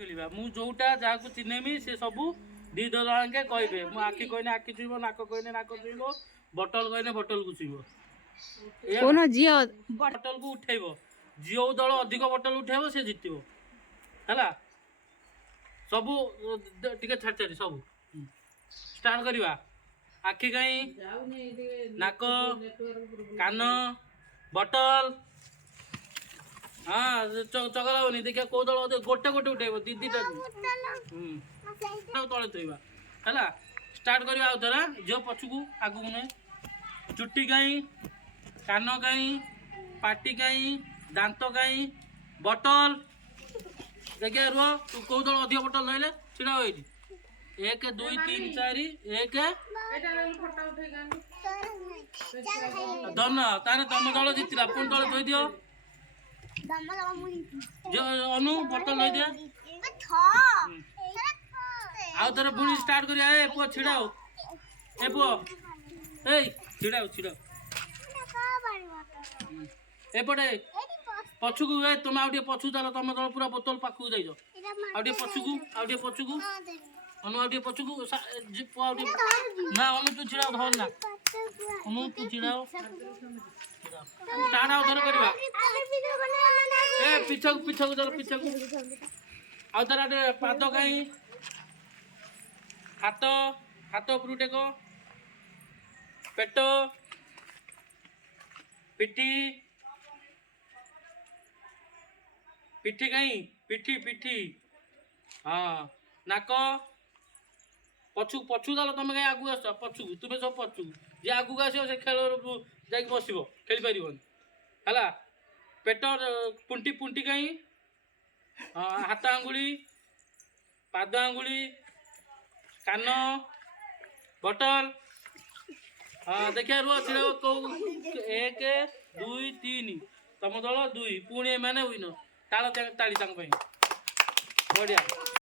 खेलिबा मु जोटा जाको चिनेमी से सबू दी दलके कहबे मु आखि कहने आखि छुइबो नाक कहने नाक छुइबो बटल कहने बटल को छुइबो कोनो जियो बटल को उठेबो जियो दल अधिक बटल उठेबो से जितिबो हैला सबू टिके छाड़ छाड़ी सबू स्टार्ट करवा आखि कहीं नाक कान बटल हाँ चगला होनी देखिए कौ दल गोटे गोटे उठेब दीदीटा तले थोड़ा है स्टार्ट करवा आउ थोड़ा झील पछकू आगू नुहे चुट्टी कहीं कान कहीं पाटी कहीं दांत कहीं बटल देखिए रुह तू कौ दल अधिक बटल धरले छिड़ा हो 1 2 3 4 1 धन तार तम दल जीतला पुणी दल धोई दियो अनु बटल धोई दिया आउ थे पुणी स्टार्ट कर पुआ छिड़ाओ ए पुआ ए छिड़ाओ छिड़ाओ एपटे पछकू तुम आउ पछू चल तुम दल पूरा बोतल पाखक जाइज आउ पछकू अनु आउ पछकू ना अनु तू छिड़ाओ धर ना अनु तू छिड़ाओ स्टार्ट आउ थे करवा ए पिछक पिछक चल पिछक आउ थे पाद कहीं हाथ हाथ उपरू टेक पेट पिठी पिठी कहीं पिठी पिठी हाँ नाक पछू पछू चल तुम कहीं आगू आस पछू तुम्हें सब पछू जे आगू आस से खेल जा बस खेली पार है पेट पुंटी पुंटी कहीं हाथ आंगुली पाद आंगुली कान बटल हाँ देखिए रुह छिड़ा कौ 1 2 3 तुम दल 2 पुणी एम विन ताली बढ़िया।